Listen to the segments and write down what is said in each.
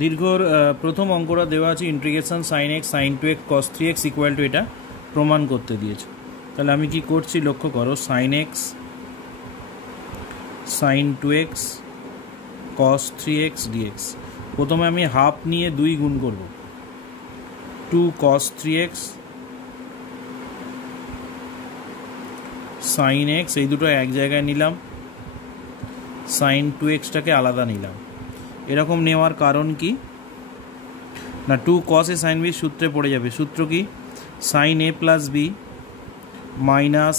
দীর্ঘর প্রথম অঙ্কটা দেওয়া আছে integration sin x sin 2x cos 3x equal to এটা প্রমাণ করতে দিয়েছে। তাহলে আমি কি করছি লক্ষ্য করো, sin x sin 2x cos 3x dx। প্রথমে আমি হাফ নিয়ে 2 গুণ করব, 2 cos 3x sin x, এই দুটো এক জায়গায় নিলাম, sin 2xটাকে আলাদা নিলাম। এরকম নেওয়ার কারণ কি না, 2 cos a sin b সূত্রে পড়ে যাবে। সূত্র কি, sin a plus b minus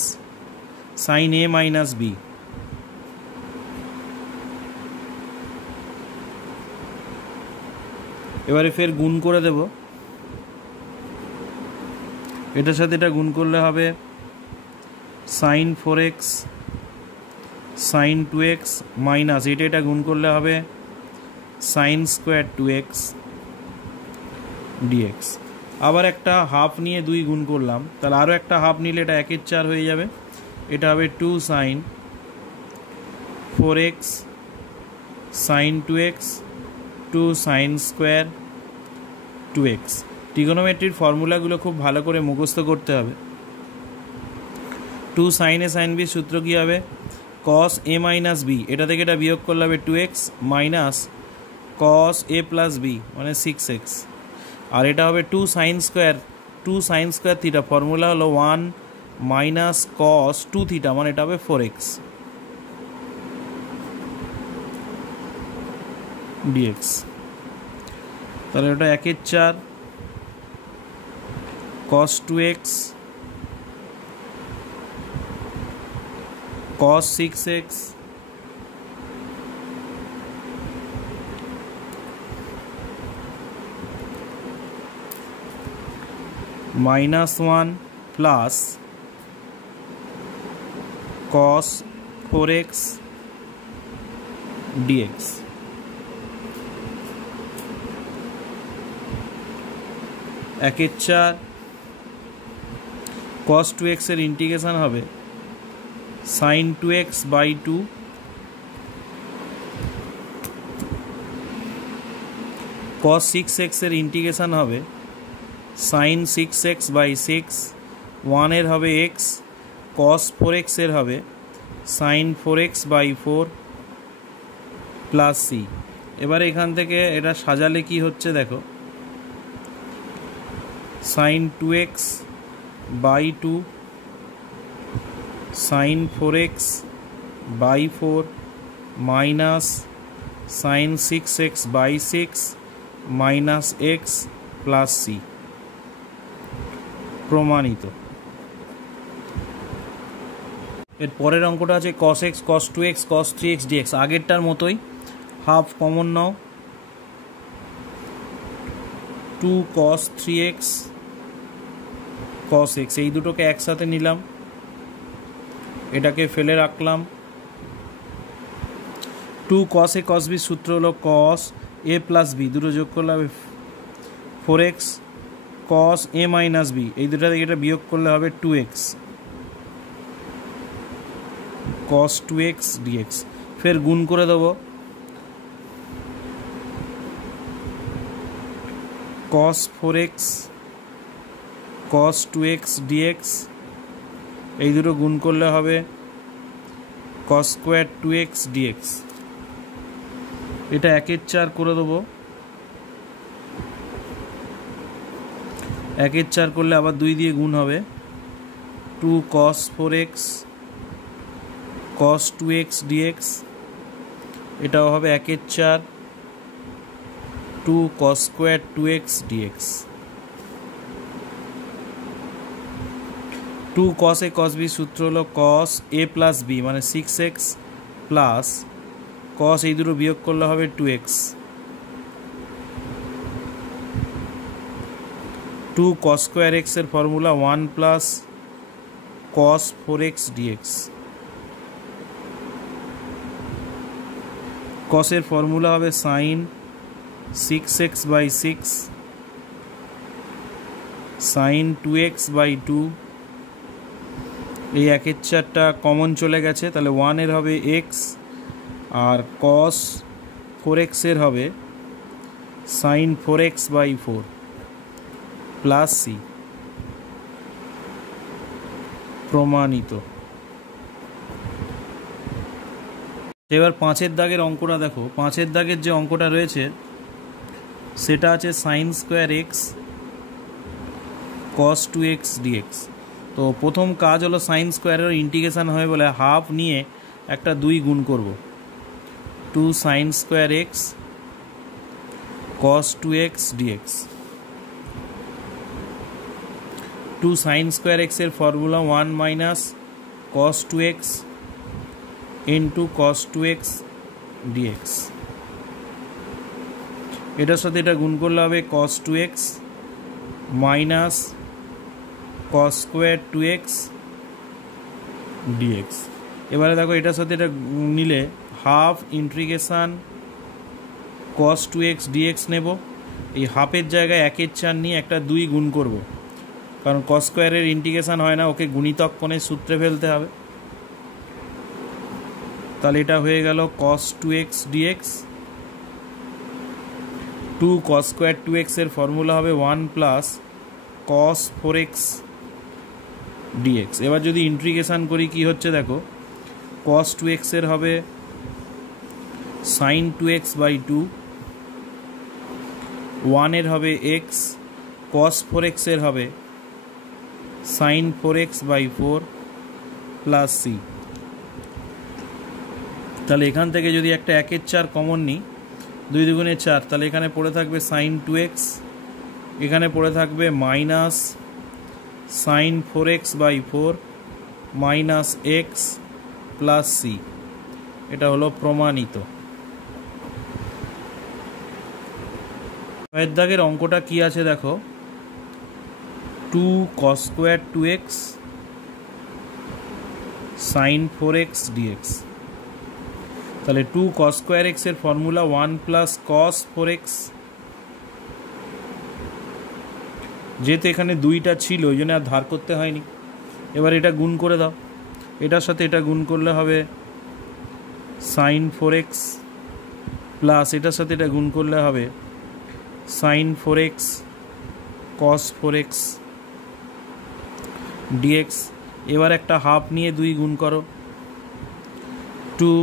sin a minus b। এবারে ফের গুণ করে দেব, এটার সাথে এটা গুণ করলে হবে sin 4x sin 2x minus এটা গুণ করলে হবে sin স্কোয়ার 2x dx। আবার একটা হাফ নিয়ে 2 গুণ করলাম, তাহলে আরও একটা হাফ নিলে এটা 1/4 হয়ে যাবে। এটা হবে 2 sin 4x sin 2x 2 sin square 2x। ট্রিগোনোমেট্রির ফর্মুলাগুলো খুব ভালো করে মুখস্থ করতে হবে। 2 sin a sin b সূত্র কী হবে, cos a মাইনাস b, এটা থেকে এটা বিয়োগ করলে হবে 2x minus cos a plus b মানে 6x। আর এটা হবে 2 sin স্কোয়ার থিটা, ফর্মুলা হলো 1 মাইনাস cos 2 থিটা মানে এটা হবে 4x dx। তাহলে ওটা 1/4 cos 2x cos 6x minus 1 plus cos 4x dx। একের 4 cos 2x এর ইন্টিগ্রেশন হবে sin 2x by 2 cos 6x এর ইন্টিগ্রেশন হবে sin 6x by 6, 1 এর হবে x, cos 4x এর হবে sin 4x by 4 plus c। এবারে এখান থেকে এটা সাজালে কি হচ্ছে দেখো, sin 2x by 2 sin 4x by 4 minus sin 6x by 6 minus x plus c প্রমাণিত। এর পরের অঙ্কটা আছে cos x cos 2x cos 3x dx। আগেরটার মতোই হাফ কমন নাও, 2 cos 3x cos x, এই দুটোকে একসাথে নিলাম, এটাকে ফেলে রাখলাম। 2 cos a cos b সূত্র হলো cos a প্লাস b, দুটো যোগ করলে হবে 4x cos a minus b, এই দুটো থেকে এটা বিয়োগ করলে হবে 2x cos 2x dx। ফের গুণ করে দেবো, cos 4x cos 2x dx, এই দুটো গুণ করলে হবে cos স্কোয়ার 2x dx। এটা 1/4 করে দেবো, 1/4 করলে আবার 2 দিয়ে গুণ হবে, 2 cos 4x cos 2x dx, এটাও হবে 1/4 2 cos square 2x dx। 2 cos a cos b সূত্র হলো cos a প্লাস b মানে 6x প্লাস cos, এই দুটো বিয়োগ করলে হবে 2x, 2 cos স্কোয়ার x এর formula 1 plus cos 4x dx। cos এর ফর্মুলা হবে sin 6x by 6 sin 2x by 2, এই 1/4টা কমন চলে গেছে, তাহলে 1 এর হবে x আর cos 4x এর হবে সাইন 4x/4 প্লাস সি, প্রমাণিত। এবার 5-এর দাগের অঙ্কটা দেখো। 5-এর দাগের যে অঙ্কটা রয়েছে সেটা আছে সাইন স্কোয়ার এক্স কস 2x dx। তো প্রথম কাজ হলো সাইন স্কোয়ারের ইন্টিগ্রেশান হয় বলে হাফ নিয়ে একটা 2 গুণ করব। 2 সাইন স্কোয়ার এক্স কস 2x dx। 2 সাইন স্কোয়ার এক্সের formula 1 minus cos 2x into cos 2x dx। এটার সাথে এটা গুণ করলে হবে কস 2x minus cos square 2x dx। এবারে দেখো এটার সাথে এটা নিলে হাফ ইন্টিগ্রেশান কস 2x dx নেব। এই হাফের জায়গায় 1/4 নিয়ে একটা 2 গুণ করব, কারণ কস স্কোয়ারের ইন্টিগ্রেশান হয় না, ওকে গুণিতক কোণের সূত্রে ফেলতে হবে। তাহলে এটা হয়ে গেল কস 2x dx। 2 cos square 2x এর ফর্মুলা হবে 1 প্লাস কস 4x dx। এবার যদি ইন্টিগ্রেশান করি কি হচ্ছে দেখো, কস 2x এর হবে সাইন 2x/2, 1 এর হবে x, কস 4x এর হবে সাইন 4x/4 প্লাস সি। তাহলে এখান থেকে যদি একটা 1/4 কমন নিই, 2 দুগুণে 4, তাহলে এখানে পড়ে থাকবে সাইন 2x, এখানে পড়ে থাকবে minus sine 4x/4 minus x plus c. এটা হলো প্রমাণিত। এর দাগের অঙ্কটা কি আছে দেখো, 2 cos square 2x sign 4x dx। তাহলে 2 cos স্কোয়ার x এর ফর্মুলা 1 প্লাস cos 4x। যেহেতু এখানে 2টা ছিল ওই জন্য আর ধার করতে হয়নি। এবার এটা গুণ করে দাও, এটার সাথে এটা গুণ করলে হবে সাইন 4x প্লাস এটার সাথে এটা গুণ করলে হবে sign 4x cos 4x dx। এবার একটা হাফ নিয়ে 2 গুণ করো, 2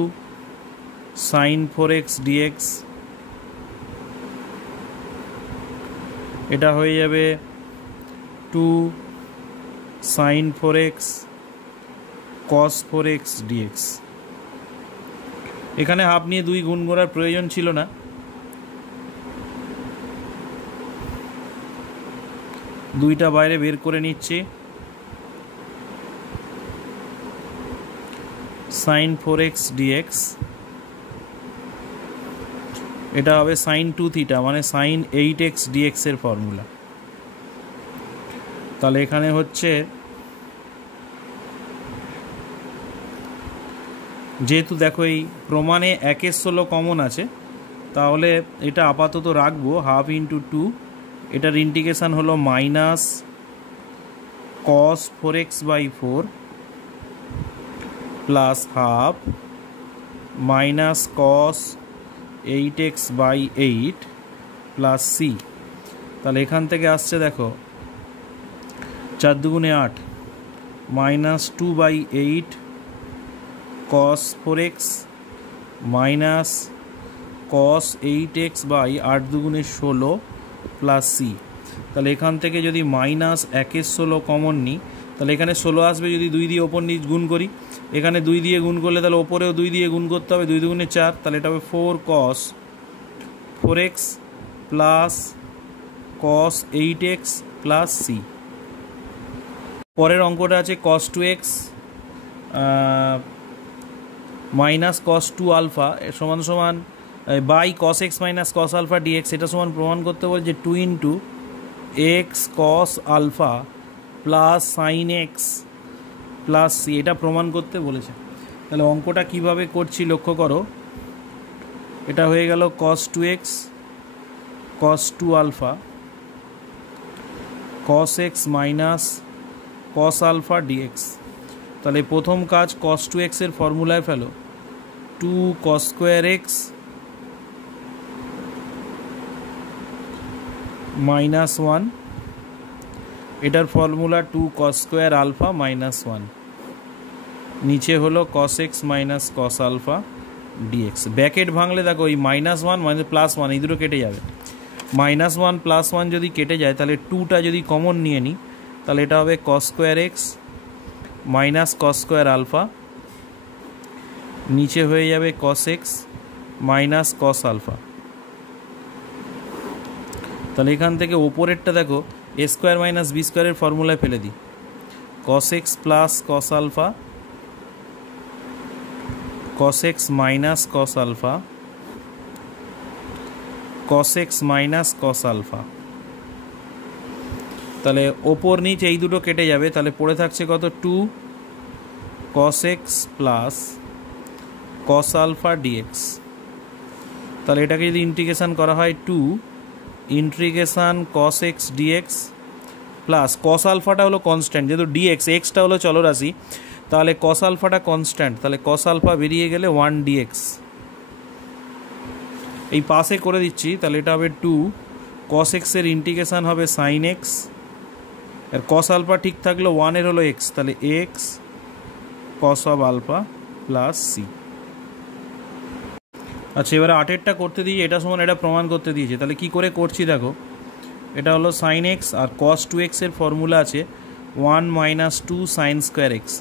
সাইন 4x dx। এটা হয়ে যাবে 2 sine 4x cos 4x dx। এখানে হাফ নিয়ে 2 গুণ করার প্রয়োজন ছিল না। দুইটা বাইরে বের করে নিচ্ছি। সাইন 4x dx এটা হবে সাইন 2 থিটা মানে সাইন 8x dx এর ফর্মুলা। তাহলে এখানে হচ্ছে যেহেতু দেখো এই প্রমাণে 1/16 কমন আছে, তাহলে এটা আপাতত রাখবো হাফ ইন্টু 2। এটার ইন্টিগ্রেশান হলো minus cos 4x/4 plus half minus cos 8x/8 plus c. তাহলে এখান থেকে আসছে দেখো 4 দুগুণে 8 minus 2/8 cos 4x minus cos 8x/8 দুগুণে 16 প্লাস সি। তাহলে এখান থেকে যদি মাইনাস 1/16 কমন নিই, তাহলে এখানে 16 আসবে যদি 2 দিয়ে ওপর নিচ গুণ করি। এখানে 2 দিয়ে গুণ করলে তাহলে ওপরেও 2 দিয়ে গুণ করতে হবে, 2 দুগুণে 4, তাহলে এটা হবে 4 cos 4x plus cos 8x plus c. পরের অঙ্কটা আছে cos 2x minus cos 2 alpha সমান সমান by cos x minus cos alpha dx। এটা সমান প্রমাণ করতে বলে যে 2 into x cos alpha plus sine x plus c. এটা প্রমাণ করতে বলেছে। তাহলে অঙ্কটা কিভাবে করছি লক্ষ্য করো। এটা হয়ে গেল cos 2x cos 2 alpha cos x minus cos alpha dx। তাহলে প্রথম কাজ cos 2x এর ফর্মুলায় ফেলো, 2 cos square x minus one, এটার formula 2 cos square alpha minus one, নিচে হলো cos x minus cos alpha dx. Bracket ভাঙলে দেখো এই মাইনাস ওয়ান মানে প্লাস ওয়ান এই দুটো কেটে যাবে। মাইনাস ওয়ান প্লাস ওয়ান যদি কেটে যায় তাহলে 2টা যদি কমন নিয়ে নিই তাহলে এটা হবে cos square x minus cos square alpha, নিচে হয়ে যাবে cos x minus cos alpha. তাহলে এখান থেকে ওপরেরটা দেখো এ স্কোয়ার মাইনাস বি স্কোয়ারের ফর্মুলায় ফেলে দিই, cos x plus cos alpha, cos x minus cos alpha, cos x minus cos alpha. তাহলে ওপর নিচ এই দুটো কেটে যাবে, তাহলে পড়ে থাকছে কত 2 cos x plus cos alpha dx. তাহলে এটাকে যদি ইন্টিগ্রেশন করা হয় 2 integration cos x dx plus cos আলফাটা হলো কনস্ট্যান্ট, যেহেতু ডিএক্স এক্সটা হলো চলরাশি, তাহলে cos আলফাটা কনস্ট্যান্ট, তাহলে cos আলফা বেরিয়ে গেলে 1 ডিএক্স। এই পাশে করে দিচ্ছি, তাহলে এটা হবে 2 cos এক্সের ইন্টিগ্রেশন হবে sin এক্স, আর cos আলফা ঠিক থাকলো 1 এর হলো এক্স, তাহলে x cos of alpha plus c. আচ্ছা এবারে 8এরটা করতে দিয়ে এটা সমান এটা প্রমাণ করতে দিয়েছে, তাহলে কি করে করছি দেখো, এটা হলো sin এক্স আর cos 2x এর ফর্মুলা আছে 1 মাইনাস 2 সাইন স্কোয়ার এক্স।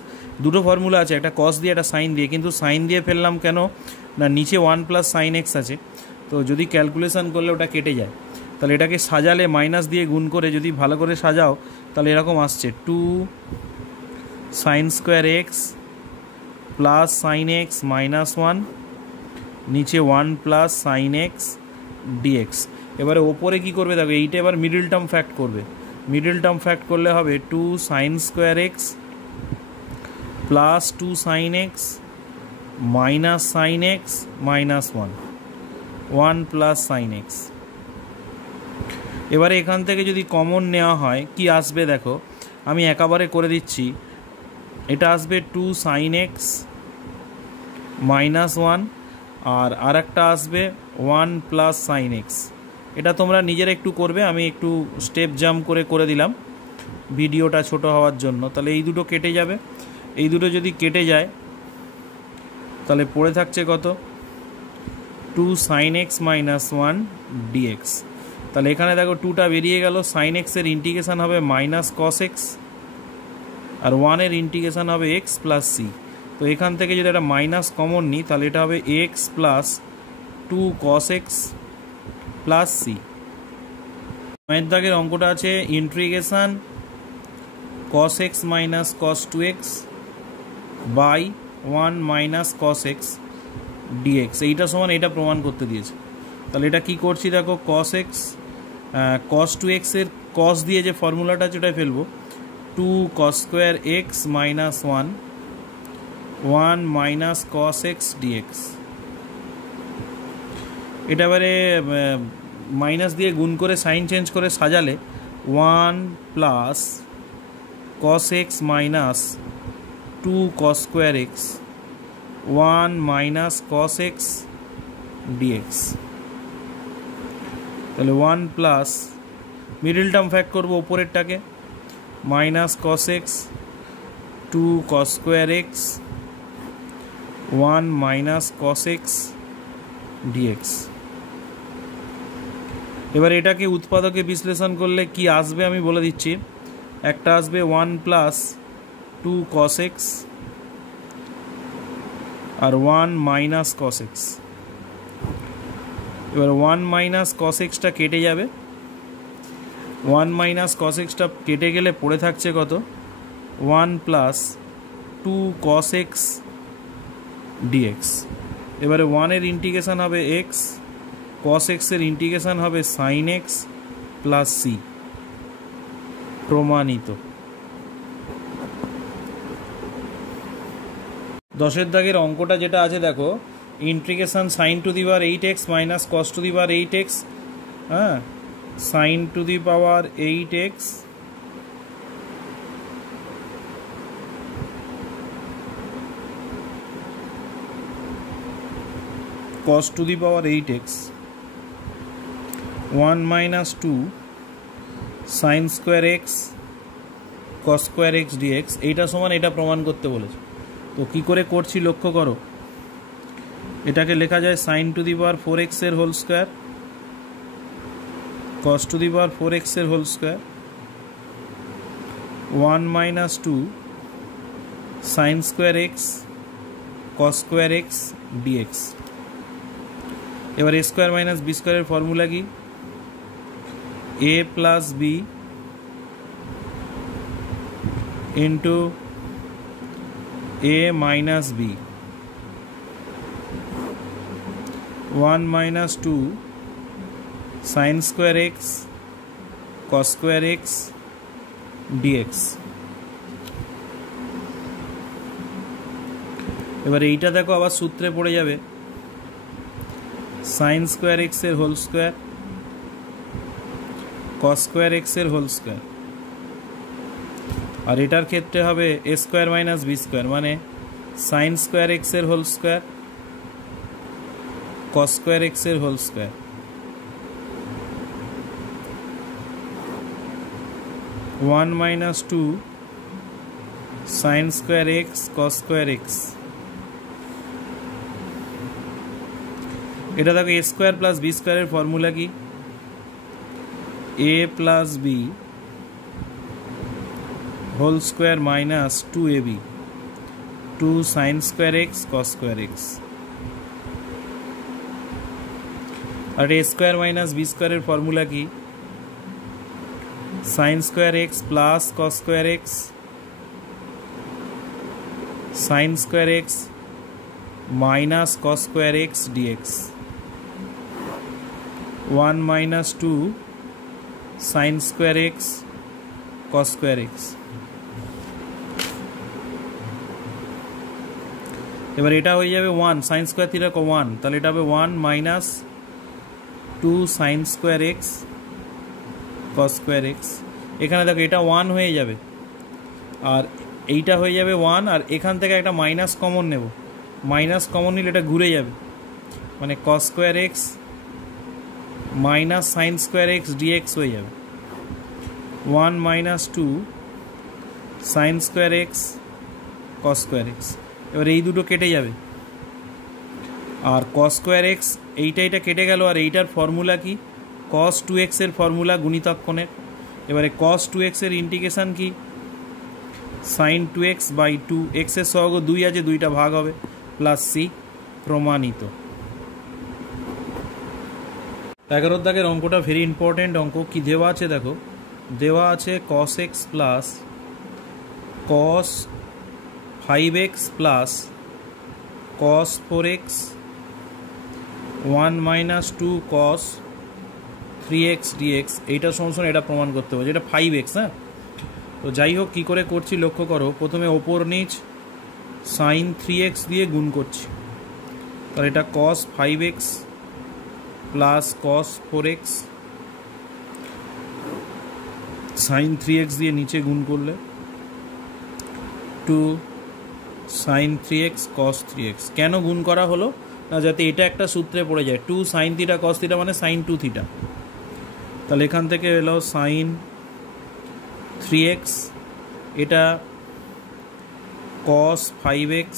দুটো ফর্মুলা আছে, একটা cos দিয়ে একটা সাইন দিয়ে, কিন্তু সাইন দিয়ে ফেললাম কেন না, নিচে 1 প্লাস সাইন এক্স আছে, তো যদি ক্যালকুলেশন করলে ওটা কেটে যায়। তাহলে এটাকে সাজালে মাইনাস দিয়ে গুণ করে যদি ভালো করে সাজাও তাহলে এরকম আসছে 2 sine square x plus sine x minus 1, নিচে 1 প্লাস সাইন এক্স ডিএক্স। এবারে ওপরে কি করবে দেখো, এইটা এবার মিডল টার্ম ফ্যাক্ট করবে, মিডল টার্ম ফ্যাক্ট করলে হবে 2 sine square x plus 2 sine x minus sine x minus 1 plus sine x. এবারে এখান থেকে যদি কমন নেওয়া হয় কি আসবে দেখো, আমি একেবারে করে দিচ্ছি, এটা আসবে 2 সাইন এক্স মাইনাস 1 আর আরেকটা আসবে 1 প্লাস সাইন এক্স। এটা তোমরা নিজেরা একটু করবে, আমি একটু স্টেপ জাম্প করে দিলাম ভিডিওটা ছোট হওয়ার জন্য। তাহলে এই দুটো কেটে যাবে, এই দুটো যদি কেটে যায় তাহলে পড়ে থাকছে কত 2 সাইন এক্স মাইনাস 1 ডিএক্স। তাহলে এখানে দেখো 2টা বেরিয়ে গেল, সাইন এক্সের ইন্টিগ্রেশন হবে মাইনাস কস এক্স আর 1 এর ইন্টিগ্রেশন হবে এক্স প্লাস সি। তো এখান থেকে যদি একটা মাইনাস কমন নিই তাহলে এটা হবে x plus 2 cos x plus c. নয়ের দাগের অঙ্কটা আছে integration cos x minus cos 2x by 1 minus cos x dx, এইটা সমান এইটা প্রমাণ করতে দিয়েছে। তাহলে এটা কি করছি দেখো, cos x cos 2x এর cos দিয়ে যে ফর্মুলাটা আছে ওটাই ফেলবো, 2 cos square x minus 1 minus cos x dx। এটা এবারে মাইনাস দিয়ে গুণ করে সাইন চেঞ্জ করে সাজালে 1 plus cos x minus 2 cos square x 1 minus cos x dx। তাহলে 1 প্লাস মিডল টার্ম ফ্যাক্ট করবো ওপরেরটাকে, minus cos x 2 cos square x 1 minus cos x dx। এবার এটাকে উৎপাদকে বিশ্লেষণ করলে কি আসবে আমি বলে দিচ্ছি, একটা আসবে 1 প্লাস 2 cos x আর 1 মাইনাস cos x। এবার 1 মাইনাস cos x টা কেটে যাবে, 1 মাইনাস cos x টা কেটে গেলে পড়ে থাকছে কত 1 প্লাস 2 cos x dx। এবারে 1 এর ইন্টিগ্রেশন হবে x, cos x এর ইন্টিগ্রেশন হবে sin x প্লাস c। প্রমাণিত। 10এর দাগের অঙ্কটা যেটা আছে দেখো, integration sin to the power 8x minus cos to the power 8x, হ্যাঁ sin to the power 8x cos to the power 8x 1 minus 2 sine square x cos square x dx, এইটা সমান এটা প্রমাণ করতে বলেছে। তো কী করে করছি লক্ষ্য করো, এটাকে লেখা যায় sign two the power 4x এর whole square cos to the power 4x এর whole square 1 minus 2 sine square x cos square x dx. এবার এ স্কোয়ার মাইনাস বি স্কোয়ারের ফর্মুলা কি, A plus B into A minus B 1 minus 2 sine square x cos square x dx. এবার এইটা দেখো আবার সূত্রে পড়ে যাবে, সাইন স্কোয়ার এক্স এর whole square cos square x এর হোল স্কোয়ার, আর এটার ক্ষেত্রে হবে A square minus B square, মানে সাইন স্কোয়ার এক্স এর whole square cos square x এর whole square. One minus 2 sine square x cos square x. এটা দেখো এ স্কোয়ার প্লাস বি স্কোয়ারের ফর্মুলা কি, A plus B whole square minus 2ab 2 sine square x cos square x. আর A square minus B স্কোয়ারের formula কি, sine square x plus cos square x sine square x minus cos square x dx. 1 minus 2 sine square x cos square x. এবার এটা হয়ে যাবে 1 sine square theta 1, তাহলে এটা হবে 1 minus 2 sine square x cos square x. এখানে দেখো এটা 1 হয়ে যাবে আর এইটা হয়ে যাবে 1, আর এখান থেকে একটা মাইনাস কমন নেব, মাইনাস কমন নিলে এটা ঘুরে যাবে, মানে cos square x minus sine square x dx হয়ে যাবে 1 minus 2 sine square x cos square x. এবার এই দুটো কেটে যাবে আর কস স্কোয়ার এক্স এইটা কেটে গেল, আর এইটার ফর্মুলা কি, কস 2x এর ফর্মুলা গুণিতক কোণের। এবারে কস 2x এর ইন্টিগ্রেশন কি, সাইন 2x বাই 2, এক্সের সহগ 2 আছে, 2টা ভাগ হবে, প্লাস সি প্রমাণিত। 11 দাগের অঙ্কটা ভেরি ইম্পর্টেন্ট অঙ্ক। কি দেওয়া আছে দেখো, দেওয়া আছে cos x plus cos 5x plus cos 4x 1 minus 2 cos 3x dx. এইটা সমস্যা এটা প্রমাণ করতে হবে, যেটা 5x। হ্যাঁ, তো যাই হোক কী করে করছি লক্ষ্য করো, প্রথমে ওপর নিচ সাইন 3x দিয়ে গুণ করছি, তাহলে এটা কস 5x plus cos 4x sign 3x দিয়ে নিচে গুণ করলে 2 সাইন 3x কস 3x। কেন গুণ করা হলো না, যাতে এটা একটা সূত্রে পড়ে যায়, 2 সাইন থিটা কস থিটা মানে সাইন 2 থিটা। তাহলে এখান থেকে এলো সাইন 3x, এটা কস 5x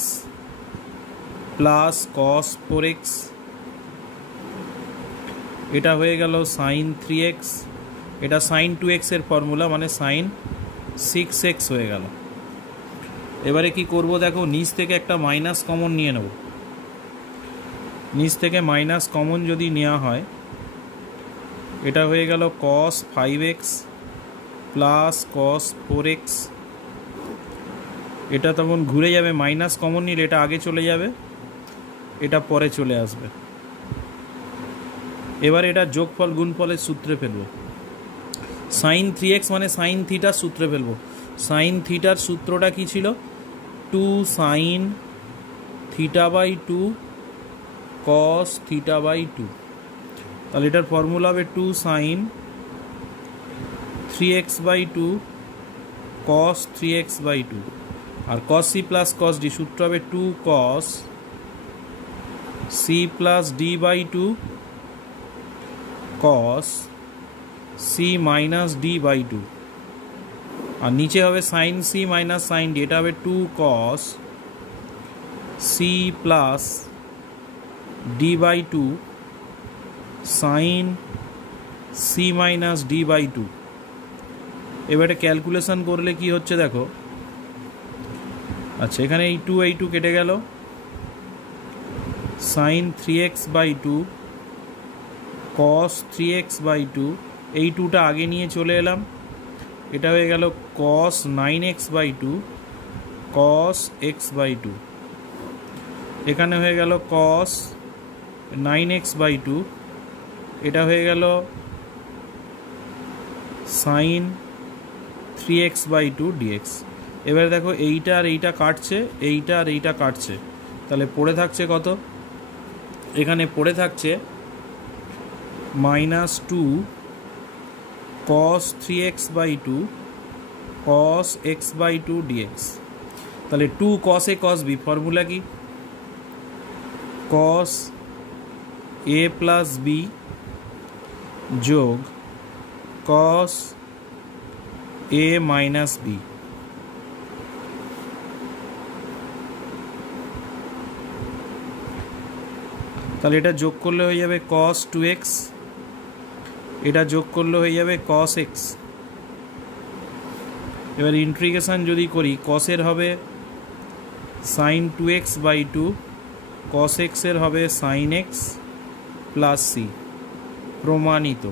প্লাস কস 4x, এটা হয়ে গেল সাইন 3x, এটা সাইন 2x এর ফর্মুলা মানে সাইন 6x হয়ে গেল। এবারে কি করব দেখো, নিচ থেকে একটা মাইনাস কমন নিয়ে নেব, নিচ থেকে মাইনাস কমন যদি নেওয়া হয় এটা হয়ে গেল কস 5x প্লাস কস 4x, এটা তখন ঘুরে যাবে, মাইনাস কমন নিলে এটা আগে চলে যাবে, এটা পরে চলে আসবে। এবার এটা যোগফল গুণফলের সূত্রে ফেলবো, সাইন 3x মানে সাইন থিটার সূত্রে ফেলবো। সাইন থিটার সূত্রটা কি ছিল, 2 sine theta by 2 cos theta by 2। তাহলে এটার ফর্মুলা হবে 2 sine 3x by 2 cos 3x by 2, আর cos C plus cos D সূত্র হবে 2 cos C plus D by 2 cos C minus D by two, আর নিচে হবে sine C minus sine D, এটা হবে two cos C plus D by two sine C minus D by two. এবারে calculation করলে কি হচ্ছে দেখো, আচ্ছা এখানে এই টু কেটে গেল, sine 3x by two cos 3x by two, এই টুটা আগে নিয়ে চলে এলাম, এটা হয়ে গেল cos 9x by two cos x by two, এখানে হয়ে গেল কস 9x বাই টু, এটা হয়ে গেল sine 3x by two dx. এবারে দেখো এইটা আর এইটা কাটছে, এইটা আর এইটা কাটছে, তাহলে পড়ে থাকছে কত, এখানে পড়ে থাকছে minus two cos 3x by two cos x by two dx. তাহলে two cos A cos B, formula কি, কস এ প্লাস বি যোগ কস এ মাইনাস বি। তাহলে এটা যোগ করলে হয়ে যাবে কস 2x, এটা যোগ করলে হয়ে যাবে কস এক্স। এবার ইন্টিগ্রেশন যদি করি, কসের হবে সাইন 2x বাই টু, কস এক্সের হবে সাইন এক্স প্লাস সি, প্রমাণিত।